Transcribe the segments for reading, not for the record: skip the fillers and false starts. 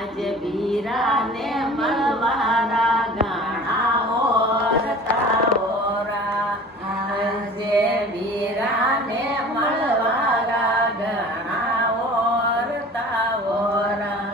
આજ વીરાને મળવારા ઘણા ઓરતા ઓરા આજે વીરાને મળવારા ઘણા ઓરતા ઓરા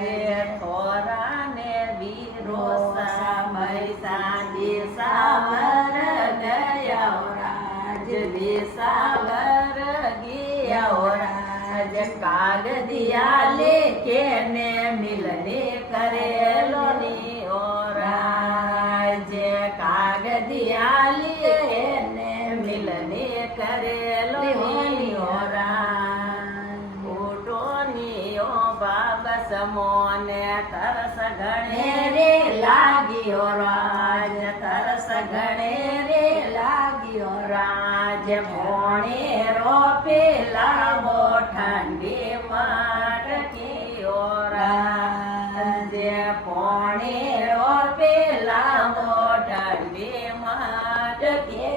જે થોરાને વીરો સામૈસા દિશાવર ગયા રાજ દિશાવર ગયા રાજ કાગ દિયા લેકે ને મિલને કરેલો ની ઓરાજ કાગ દિયા લેકે ને મિલને કરેલો ની ઓરા ઉટોની ઓ બાબસ મોને તરસ ઘણે રે લાગ્યો રાજ તરસ ઘણે રે લાગ્યો રાજ ભોણે રો પેલા બો ઠંડી માટકી રાજ ભોણે રો પેલા બો ઠંડી માટકી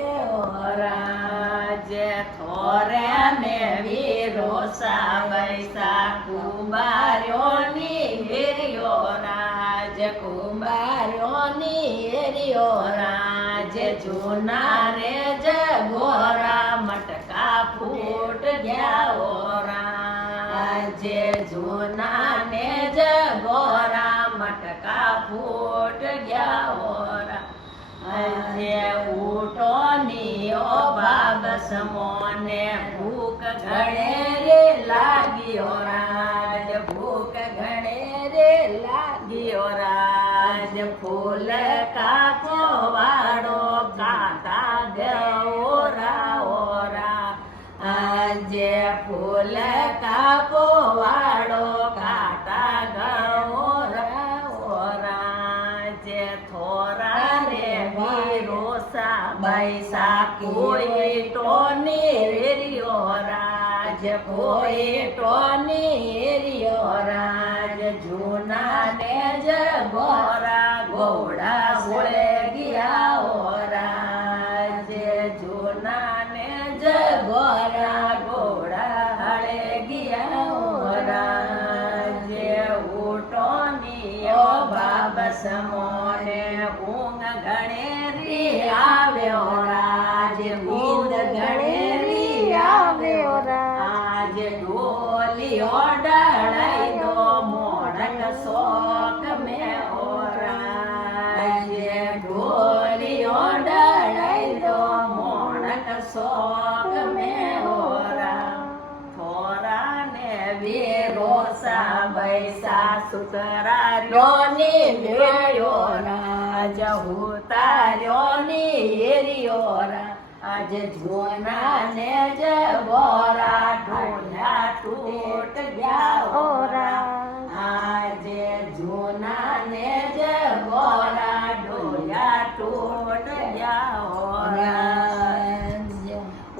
રાજ થોરે ને વીરો સાવૈસા કુંભાર્યો ની હેર્યો રાજ કુંભાર્યો ની હેર્યો રાજ જૂના રે જગોરા મટકા ફૂટ ગયા રાજ જૂના ને જગોરા મટકા ફૂટ ગયા આજે ઉઠો ની ઓ બાબસ મોને ભૂખ ઘણે રે લાગ્યો રાજ ભૂખ ઘણે રે લાગ્યો રાજ ફૂલ કાકો વાળો કાંટા ગોરા ઓરા આજે ફૂલ કાપો વાળો કાંટા ગોરા ઓરા જે થોરા રે વીરોસા બૈસા કોઈ ટોની રેરિયો રાજ કોઈ ટોની રેરિયો રાજ જૂના ને જગોરા ગોડા હોળે ગયા ઓરાજ જૂના ને જગોરા ગોડા હળે ગયા ઓરાજ ઉટોની ઓ બાબસ મોને ઊંઘ ઘણે રી આવ્યો રાજ ઊંઘ ઘણે રી આવ્યો રાજ ડોલીઓ ડળાઈ દો મોડક શોક મે ઓરાજ ડોલીઓ ડળાઈ દો મોડક શોક મે ઓરા થોરા ને વીરો સાબૈસા સુતરાર્યો ની મેળ્યો રાજ હુતાર્યો ની હેર્યો રા આજ જોના ને જગોરા ઢોલ્યા તૂટ ગયા ઓરા આજે જોના ને જગોરા ઢોલ્યા તૂટ ગયા ઓરા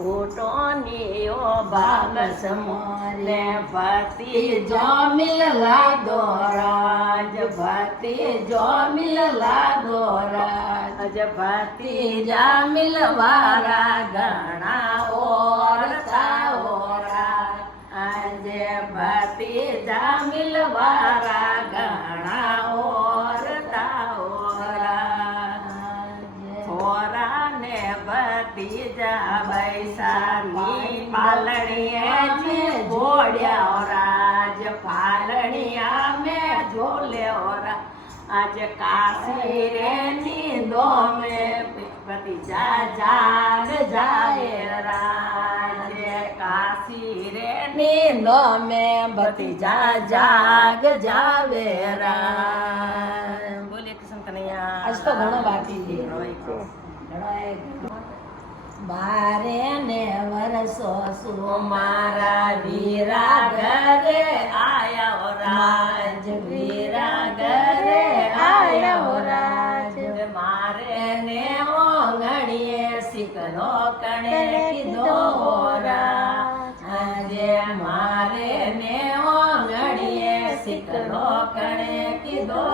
ઉટોની ઓ બાબસ મોને ભક્તિ જો મિલલા દો રાજ ભક્તિ જો મિલલા દો રાજ ભક્તિ જા મિલવારા ઘણા ઓરતા ઓરા આજે ભક્તિ જા મિલવારા ઘણા ઓરતા ઓરા થોરા ને ભતીજા બૈસાની પાલણીએ જે જોડ્યા રાજ પાલણિયા મેં જોલ્યો રા આજ કાશી રે નીંદો મેં ભતીજા જાગ જાય રાજ કાશી રે નીંદો મેં ભતીજા જાગ જાવે રા બોલે કૃષ્ણ કનૈયા આજ તો ઘણો બાકી છે બારે ને વરસો સુ મારા વીરા ઘરે આયા રાજ વીરા ઘરે આયા રાજ મારે ને ઓંગણીએ શીકલો કણે કીધો રાજ આજે મારે ને ઓંગણીએ શીકલો કણે કીધો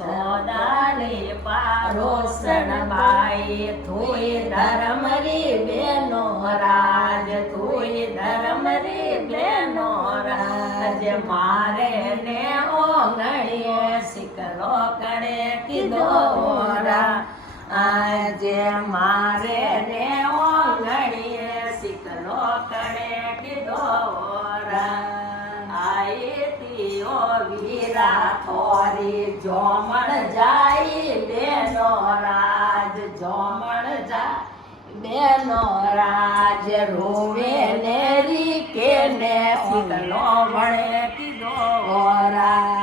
સોદાની પારોસણ બાઈ તુંય ધર્મરી બેનો રાજ તુંય ધર્મરી બેનો રાજ મારે ને ઓગણીએ સિકલો કડે કીધો રા આજે મારે ને ઓગણીએ સિકલો કડે કીધો રા આયતીઓ વીરા થોરી જોમણ જાય બેનો રાજ જોમણ જાય બેનો રાજ રોવે ને રીકે ને સિકલો વળે કીધો રા